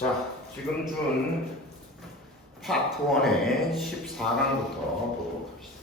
자, 지금 준 파트 1의 14강부터 보도록 합시다.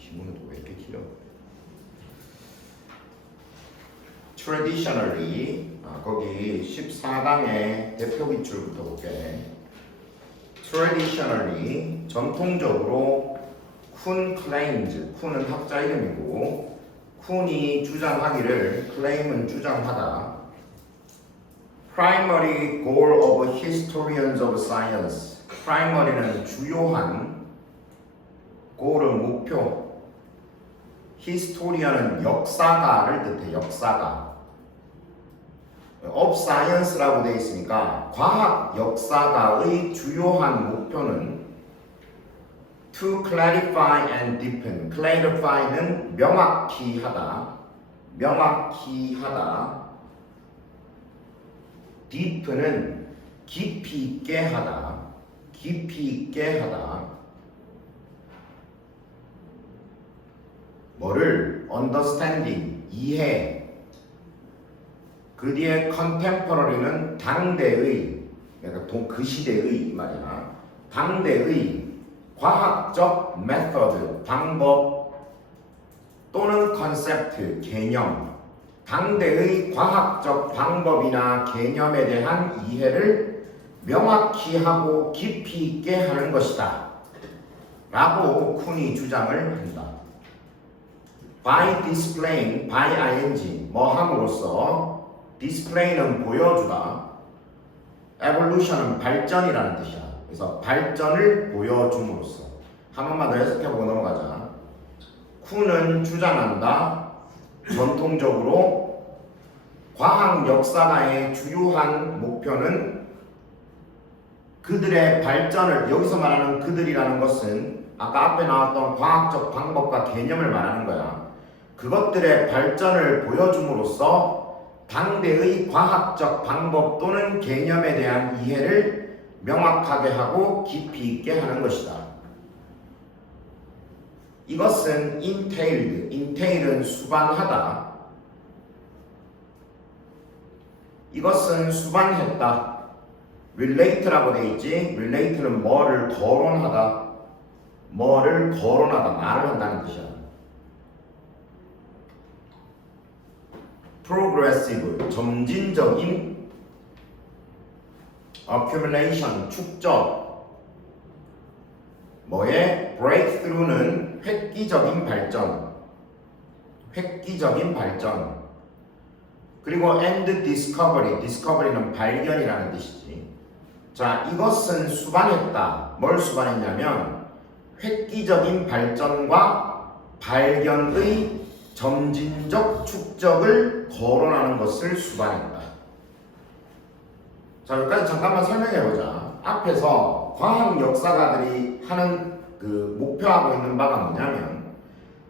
지문은 왜 이렇게 길어? Traditionally, 거기 14강의 대표 기출부터 볼게. Traditionally, 전통적으로 쿤 claims, 쿤은 학자 이름이고 쿤이 주장하기를, claim은 주장하다. Primary goal of historians of science. primary는 주요한, goal은 목표, historian은 역사가를 뜻해. 역사가. of science라고 되어 있으니까 과학 역사가의 주요한 목표는 to clarify and deepen. clarify는 명확히 하다. 명확히 하다. deepen은 깊이 있게 하다. 깊이 있게 하다. 뭐를? understanding, 이해. 그 뒤에 contemporary는 당대의, 그러니까 그 시대의 말이야. 당대의 과학적 method, 방법 또는 concept, 개념. 당대의 과학적 방법이나 개념에 대한 이해를 명확히 하고 깊이 있게 하는 것이다 라고 쿤이 주장을 한다. by displaying, by ing, 뭐 함으로써, display는 보여주다, evolution은 발전이라는 뜻이야. 그래서 발전을 보여줌으로써. 한 번만 더 해석해보고 넘어가자. 쿤은 주장한다. 전통적으로 과학 역사가의 주요한 목표는 그들의 발전을, 여기서 말하는 그들이라는 것은 아까 앞에 나왔던 과학적 방법과 개념을 말하는 거야. 그것들의 발전을 보여줌으로써 당대의 과학적 방법 또는 개념에 대한 이해를 명확하게 하고 깊이 있게 하는 것이다. 이것은 entailed, entail은 수반하다. 이것은 수반했다. relate라고 되어 있지. relate는 뭐를 거론하다. 뭐를 거론하다, 말을 한다는 뜻이야. progressive, 점진적인, accumulation, 축적, 뭐의? breakthrough는 획기적인 발전, 획기적인 발전. 그리고 and discovery, discovery는 발견이라는 뜻이지. 자, 이것은 수반했다. 뭘 수반했냐면 획기적인 발전과 발견의 점진적 축적을 거론하는 것을 수반했다. 자, 여기까지 잠깐만 설명해보자. 앞에서 과학 역사가들이 하는 그 목표하고 있는 바가 뭐냐면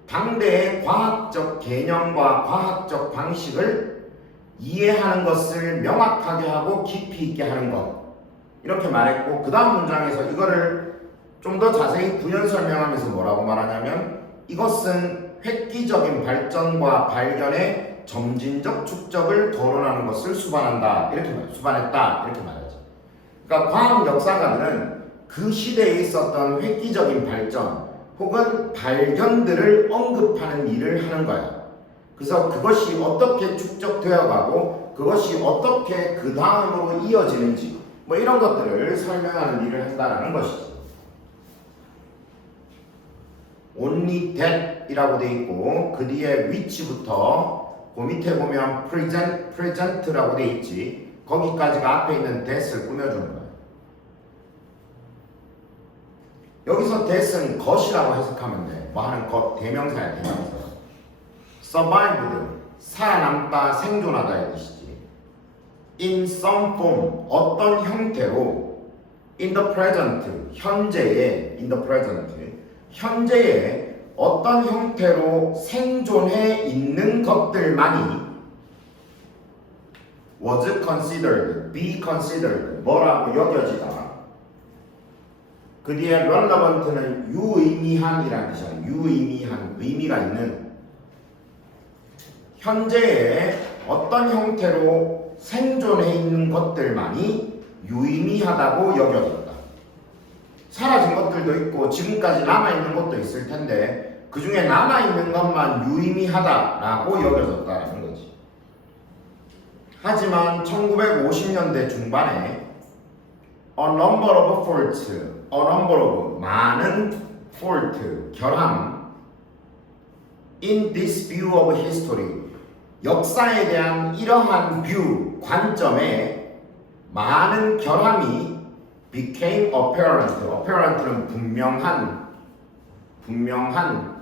당대의 과학적 개념과 과학적 방식을 이해하는 것을 명확하게 하고 깊이 있게 하는 것, 이렇게 말했고, 그 다음 문장에서 이거를 좀 더 자세히 부연 설명하면서 뭐라고 말하냐면 이것은 획기적인 발전과 발견의 점진적 축적을 거론하는 것을 수반한다, 이렇게 수반했다, 이렇게 말하죠. 그러니까 과학 역사가들은 그 시대에 있었던 획기적인 발전 혹은 발견들을 언급하는 일을 하는 거야. 그래서 그것이 어떻게 축적되어 가고 그것이 어떻게 그 다음으로 이어지는지 뭐 이런 것들을 설명하는 일을 한다는 것이지. only that 이라고 돼 있고 그 뒤에 which부터 그 밑에 보면 present라고 돼 있지. 거기까지가 앞에 있는 that을 꾸며주는 거야. 여기서 that은 것이라고 해석하면 돼. 뭐 하는 것, 대명사야, 대명사. survived, 살아남다, 생존하다의 뜻이지. in some form, 어떤 형태로. in the present, 현재에, in the present, 현재에 어떤 형태로 생존해 있는 것들만이 was considered, be considered, 뭐라고 여겨지다. 그 뒤에 relevant는 유의미한이라는 뜻이야. 유의미한, 의미가 있는. 현재의 어떤 형태로 생존해 있는 것들만이 유의미하다고 여겨졌다. 사라진 것들도 있고 지금까지 남아있는 것도 있을 텐데 그 중에 남아있는 것만 유의미하다라고 여겨졌다는 거지. 하지만 1950년대 중반에 a number of faults, a number of 많은 fault, 결함 in this view of history, 역사에 대한 이러한 뷰, 관점에 많은 결함이 became apparent, apparent는 분명한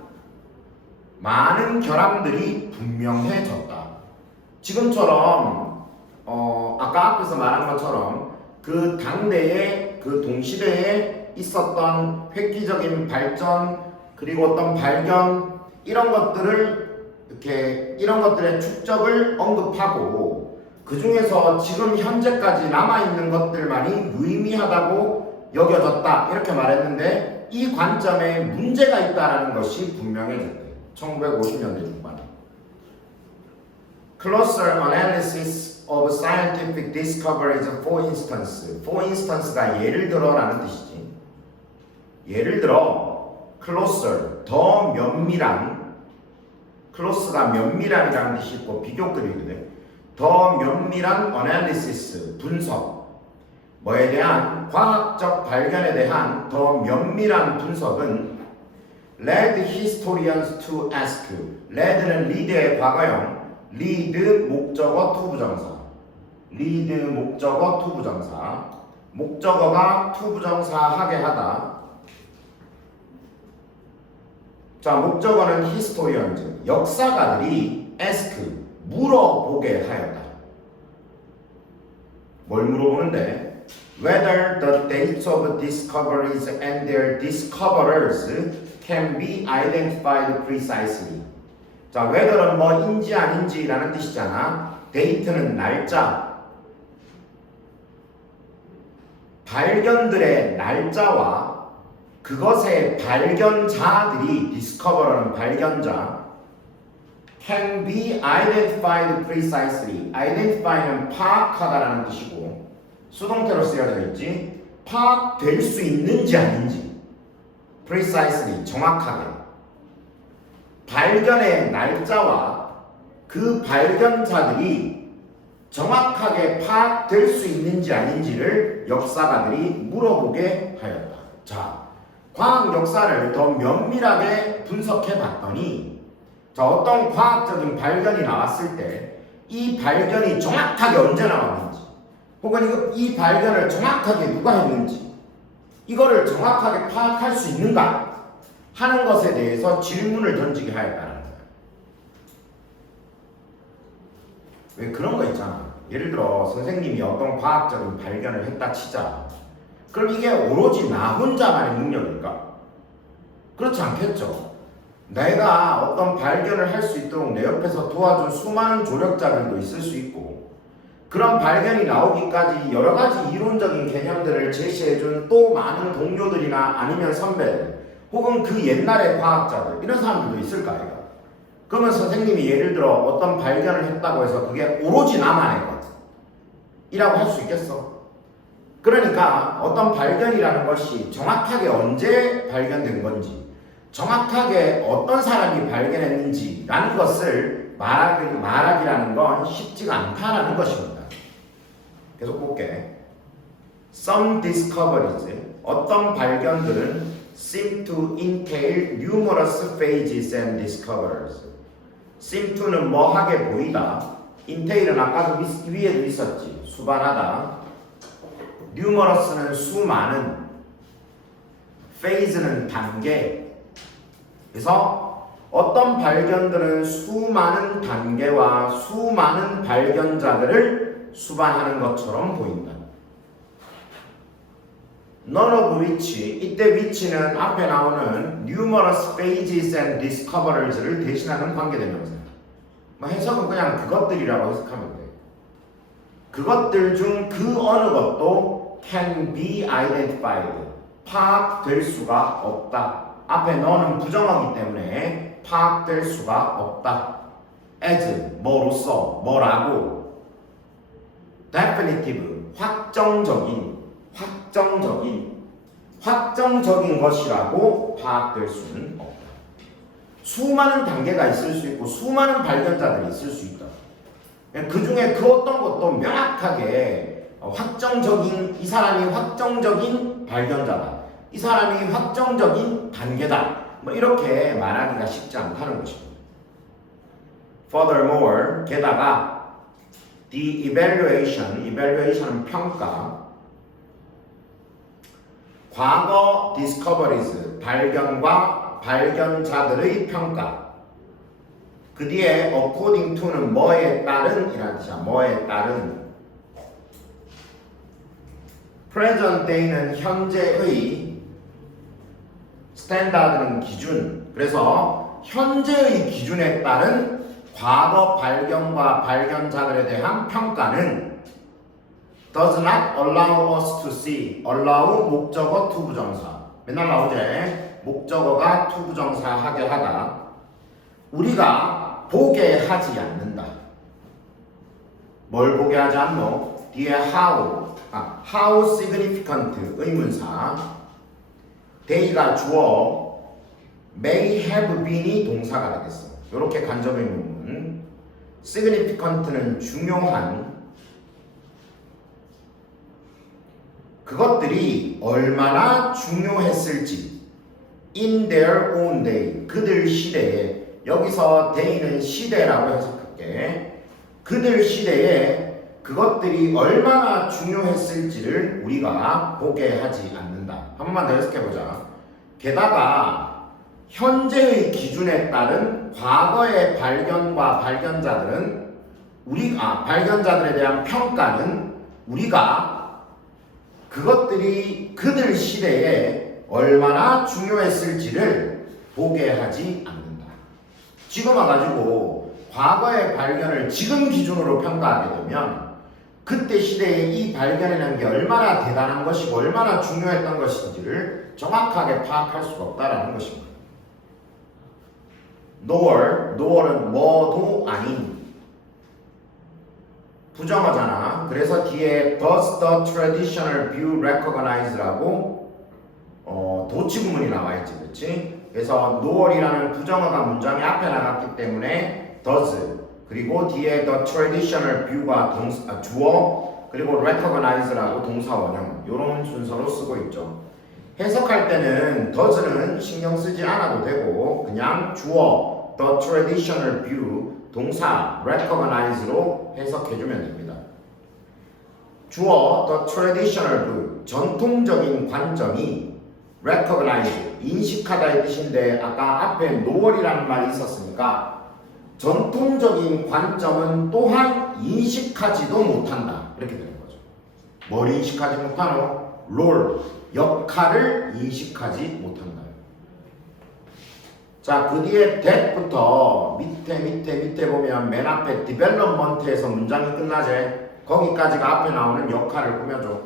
많은 결함들이 분명해졌다. 지금처럼 아까 앞에서 말한 것처럼 그 당대에 그 동시대에 있었던 획기적인 발전 그리고 어떤 발견 이런 것들을 이런 것들의 축적을 언급하고 그 중에서 지금 현재까지 남아있는 것들만이 유의미하다고 여겨졌다 이렇게 말했는데 이 관점에 문제가 있다는 것이 분명해졌대. 1950년대 중반에. Closer analysis of scientific discoveries, for instance. For instance가 예를 들어라는 뜻이지. 예를 들어 closer, 더 면밀한. close가 면밀한이라는 뜻이 있고 비교급이거든. 더 면밀한 analysis, 분석. 뭐에 대한 과학적 발견에 대한 더 면밀한 분석은 led historians to ask. led는 lead의 과거형. lead 목적어 투부정사. lead 목적어 투부정사. 목적어가 투부정사 하게 하다. 자, 목적어는 historians. 역사가들이 ask. 물어보게 하였다. 뭘 물어보는데? Whether the dates of discoveries and their discoverers can be identified precisely. 자, whether는 뭐인지 아닌지라는 뜻이잖아. date는 날짜. 발견들의 날짜와 그것의 발견자들이 discover는 발견자 can be identified precisely. identify는 파악하다라는 뜻이고 수동태로 쓰여져 있지. 파악될 수 있는지 아닌지. precisely 정확하게. 발견의 날짜와 그 발견자들이 정확하게 파악될 수 있는지 아닌지를 역사가들이 물어보게 하였다. 자, 과학 역사를 더 면밀하게 분석해 봤더니 자, 어떤 과학적인 발견이 나왔을 때 이 발견이 정확하게 언제 나왔는지 혹은 이 발견을 정확하게 누가 했는지 이거를 정확하게 파악할 수 있는가 하는 것에 대해서 질문을 던지게 하였다는 거야. 왜 그런 거 있잖아. 예를 들어 선생님이 어떤 과학적인 발견을 했다 치자. 그럼 이게 오로지 나 혼자만의 능력일까? 그렇지 않겠죠. 내가 어떤 발견을 할 수 있도록 내 옆에서 도와준 수많은 조력자들도 있을 수 있고 그런 발견이 나오기까지 여러 가지 이론적인 개념들을 제시해준 또 많은 동료들이나 아니면 선배들 혹은 그 옛날의 과학자들 이런 사람들도 있을 거 아이가. 그러면 선생님이 예를 들어 어떤 발견을 했다고 해서 그게 오로지 나만의 것 이라고 할 수 있겠어? 그러니까 어떤 발견이라는 것이 정확하게 언제 발견된 건지 정확하게 어떤 사람이 발견했는지라는 것을 말하기라는 건 쉽지가 않다라는 것입니다. 계속 볼게. Some discoveries, 어떤 발견들은 seem to entail numerous phases and discoverers. seem to는 뭐하게 보이다. entail은 아까도 위에도 있었지. 수반하다. numerous는 수많은. phase는 단계. 그래서 어떤 발견들은 수많은 단계와 수많은 발견자들을 수반하는 것처럼 보인다. None of which, 이때 which는 앞에 나오는 numerous phases and discoverers를 대신하는 관계대명사. 해석은 그냥 그것들이라고 해석하면 돼. 그것들 중 그 어느 것도 can be identified, 파악될 수가 없다. 앞에 너는 부정어이기 때문에 파악될 수가 없다. as 뭐로서 뭐라고 definitive 확정적인 것이라고 파악될 수는 없다. 수많은 단계가 있을 수 있고 수많은 발견자들이 있을 수 있다. 그 중에 그 어떤 것도 명확하게 이 사람이 확정적인 발견자다. 이 사람이 확정적인 단계다. 뭐 이렇게 말하기가 쉽지 않다는 것입니다. Furthermore, 게다가 the evaluation은 평가, 과거 discoveries, 발견과 발견자들의 평가, 그 뒤에 according to는 뭐에 따른 이라는 뜻이야. 뭐에 따른. present day는 현재의, standard는 기준. 그래서 현재의 기준에 따른 과거 발견과 발견자들에 대한 평가는 does not allow us to see. allow 목적어 투부정사. 맨날 나오제. 목적어가 투부정사 하게 하다. 우리가 보게 하지 않는다. 뭘 보게 하지 않노? 뒤에 how significant 의문사, day가 주어, may have been이 동사가 되겠어. 이렇게 간접 의문문. significant는 중요한, 그것들이 얼마나 중요했을지 in their own day, 그들 시대에, 여기서 day는 시대라고 해석할게. 그들 시대에 그것들이 얼마나 중요했을지를 우리가 보게 하지 않는다. 한 번만 더 해석해보자. 게다가 현재의 기준에 따른 과거의 발견과 발견자들은 발견자들에 대한 평가는 우리가 그것들이 그들 시대에 얼마나 중요했을지를 보게 하지 않는다. 지금 와가지고 과거의 발견을 지금 기준으로 평가하게 되면 그때 시대에 이 발견이라는 게 얼마나 대단한 것이고 얼마나 중요했던 것인지를 정확하게 파악할 수가 없다라는 것입니다. nor은 뭐도 아닌 부정어잖아. 그래서 뒤에 does the traditional view recognize라고 도치구문이 나와있지, 그렇지? 그래서 nor이라는 부정어가 문장의 앞에 나갔기 때문에 does, 그리고 뒤에 the traditional view가 주어, 그리고 recognize라고 동사 원형, 이런 순서로 쓰고 있죠. 해석할 때는 does는 신경 쓰지 않아도 되고 그냥 주어 the traditional view, 동사 recognize로 해석해주면 됩니다. 주어 the traditional view, 전통적인 관점이 recognize, 인식하다의 뜻인데 아까 앞에 know이라는 말이 있었으니까 전통적인 관점은 또한 인식하지도 못한다. 이렇게 되는 거죠. 뭘 인식하지 못하노? 롤, 역할을 인식하지 못한다. 자, 그 뒤에 that부터 밑에 보면 맨 앞에 development에서 문장이 끝나지. 거기까지가 앞에 나오는 역할을 꾸며줘.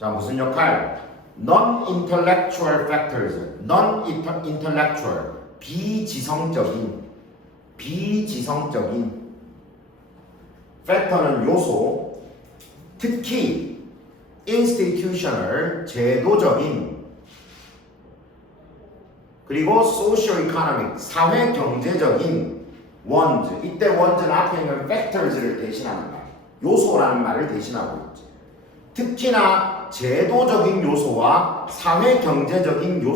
자, 무슨 역할? non-intellectual factors, non-intellectual, 비지성적인 팩터는 요소, 특히 institutional, 제도적인, 그리고 socio-economic, 사회경제적인 ones. 이때 ones는 앞에 있는 factors를 대신하는 말, 요소라는 말을 대신하고 있지. 특히나 제도적인 요소와 사회경제적인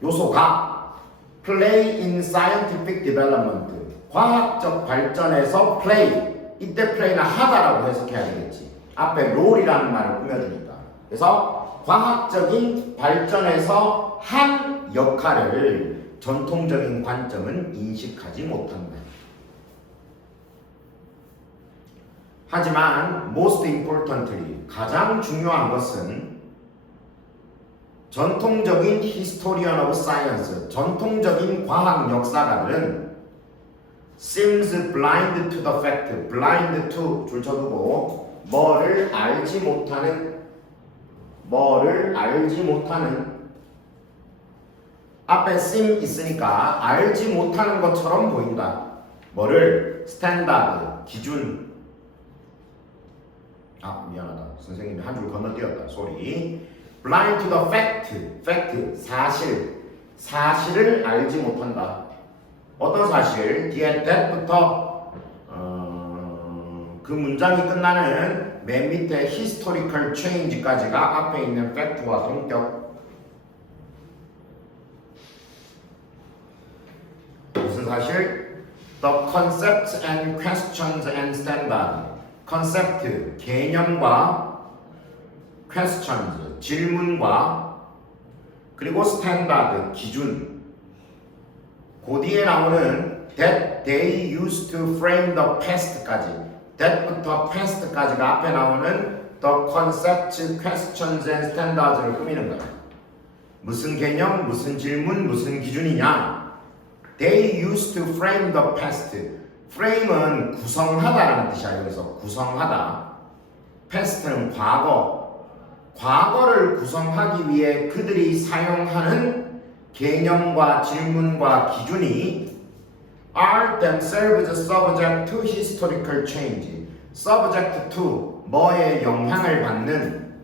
요소가 play in scientific development, 과학적 발전에서 play, 이때 play는 하다라고 해석해야 되겠지. 앞에 role이라는 말을 꾸며주니까. 그래서 과학적인 발전에서 한 역할을 전통적인 관점은 인식하지 못한다. 하지만 most importantly, 가장 중요한 것은 전통적인 historian of science, 전통적인 과학 역사가들은 seems blind to the fact, blind to 줄쳐두고 뭐를 알지 못하는, 뭐를 알지 못하는 앞에 seem 있으니까 알지 못하는 것처럼 보인다. 뭐를? 스탠다드, 기준. 미안하다. 선생님이 한 줄 건너뛰었다. 쏘리. blind to the fact, 사실을 알지 못한다. 어떤 사실? 뒤에 that부터 그 문장이 끝나는 맨 밑에 historical change까지가 앞에 있는 fact와 동격. 무슨 사실? The concepts and questions and standard. concept, 개념과 questions, 질문과 그리고 standard, 기준. 그 뒤에 나오는 that they used to frame the past까지, that부터 past까지가 앞에 나오는 the concepts, questions and standards를 꾸미는 거야. 무슨 개념, 무슨 질문, 무슨 기준이냐? They used to frame the past. frame은 구성하다라는 뜻이야. 여기서 구성하다. past는 과거. 과거를 구성하기 위해 그들이 사용하는 개념과 질문과 기준이 are themselves subject to historical change. subject to 뭐에 영향을 받는.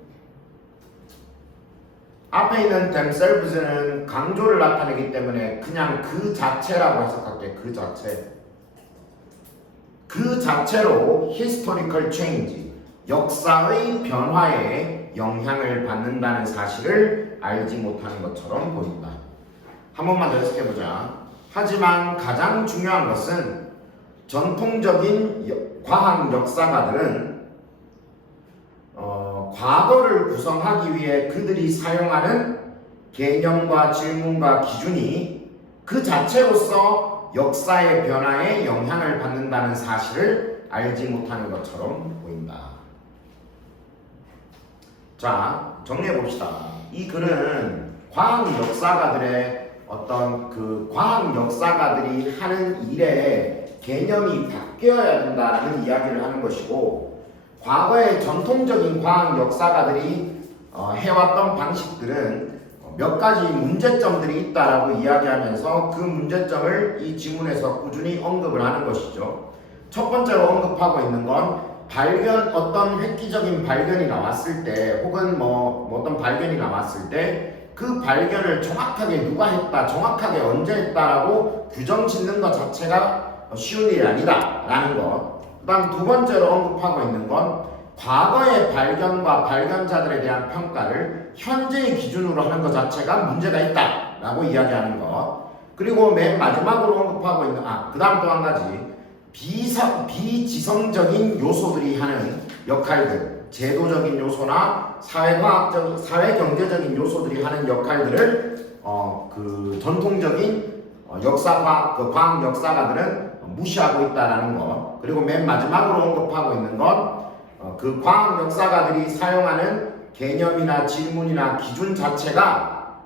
앞에 있는 themselves는 강조를 나타내기 때문에 그냥 그 자체라고 해석할게. 그 자체. 그 자체로 historical change, 역사의 변화에 영향을 받는다는 사실을 알지 못하는 것처럼 보인다. 한 번만 더 해석해보자. 하지만 가장 중요한 것은 전통적인 과학 역사가들은 과거를 구성하기 위해 그들이 사용하는 개념과 질문과 기준이 그 자체로서 역사의 변화에 영향을 받는다는 사실을 알지 못하는 것처럼 보인다. 자, 정리해 봅시다. 이 글은 과학 역사가들의 어떤 그 과학 역사가들이 하는 일에 개념이 바뀌어야 된다는 이야기를 하는 것이고, 과거의 전통적인 과학 역사가들이 해왔던 방식들은 몇 가지 문제점들이 있다라고 이야기하면서 그 문제점을 이 지문에서 꾸준히 언급을 하는 것이죠. 첫 번째로 언급하고 있는 건 어떤 획기적인 발견이 나왔을 때, 혹은 어떤 발견이 나왔을 때 그 발견을 정확하게 누가 했다, 정확하게 언제 했다라고 규정 짓는 것 자체가 쉬운 일이 아니다라는 것. 그 다음 두 번째로 언급하고 있는 건 과거의 발견과 발견자들에 대한 평가를 현재의 기준으로 하는 것 자체가 문제가 있다라고 이야기하는 것. 그리고 맨 마지막으로 언급하고 있는 그 다음 또 한 가지, 비지성적인 요소들이 하는 역할들, 제도적인 요소나 사회경제적인 요소들이 하는 역할들을 그 전통적인 과학 역사가들은 무시하고 있다라는 것. 그리고 맨 마지막으로 언급하고 있는 건 그 과학 역사가들이 사용하는 개념이나 질문이나 기준 자체가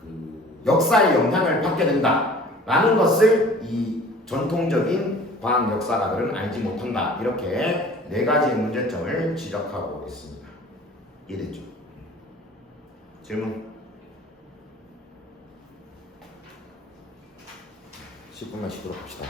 그 역사에 영향을 받게 된다라는 것을 이 전통적인 과학 역사가들은 알지 못한다. 이렇게 네 가지의 문제점을 지적하고 있습니다. 이해됐죠? 질문? 10분만 쉬도록 합시다.